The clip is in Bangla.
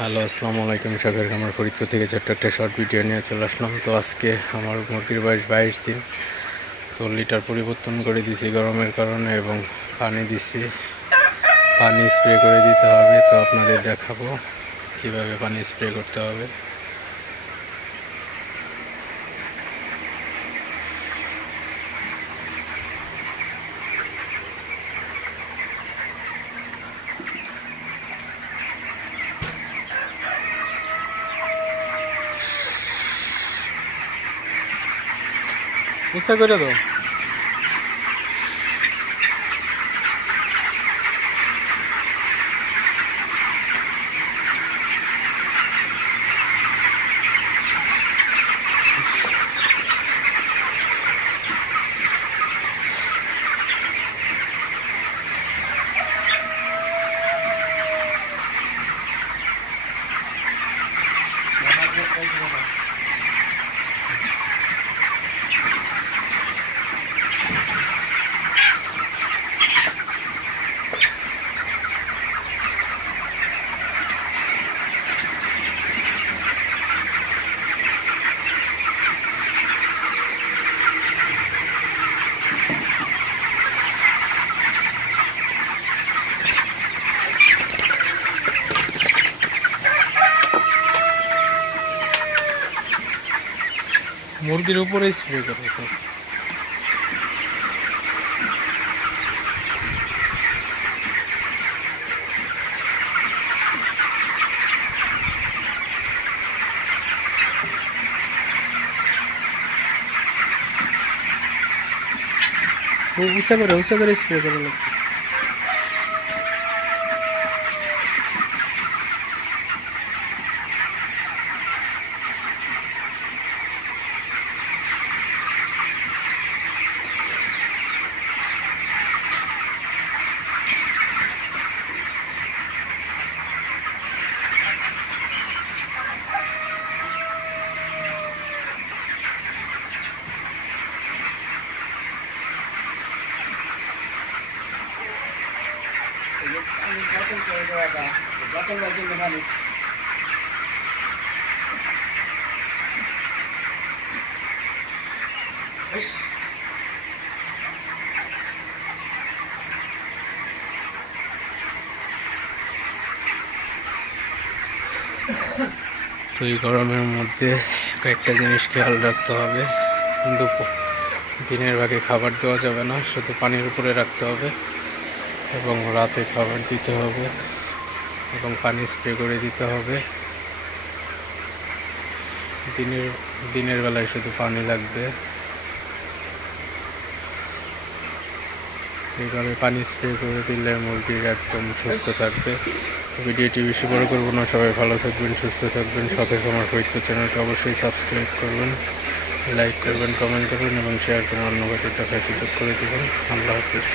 হ্যালো, আসসালামু আলাইকুম। সাগর আমার ফরিদপুর থেকে ছোট্ট একটা শর্ট ভিডিও নিয়ে চলে আসলাম। তো আজকে আমার মুরগির বয়স 22 দিন। তো লিটার পরিবর্তন করে দিছি গরমের কারণে এবং পানি দিছি, পানি স্প্রে করে দিতে হবে। তো আপনাদের দেখাবো কীভাবে পানি স্প্রে করতে হবে। উঁচা করে দাও। মুরগির উপরে স্প্রে করো সব। উঁচা করে স্প্রে করা লাগবে। তো এই গরমের মধ্যে কয়েকটা জিনিস খেয়াল রাখতে হবে। দিনের ভাগে খাবার দেওয়া যাবে না, শুধু পানির উপরে রাখতে হবে এবং রাতে খাবার দিতে হবে এবং পানি স্প্রে করে দিতে হবে। দিনের বেলায় শুধু পানি লাগবে। এইভাবে পানি স্প্রে করে দিলে মুরগির একদম সুস্থ থাকবে। ভিডিওটি বেশি বড় করবো না, সবাই ভালো থাকবেন, সুস্থ থাকবেন। শখের খামার ফরিদপুর চ্যানেলটা অবশ্যই সাবস্ক্রাইব করবেন, লাইক করবেন, কমেন্ট করবেন এবং শেয়ার করে অন্য কাছে দেখার সুযোগ করে দেবেন। আল্লাহ হাফিজ।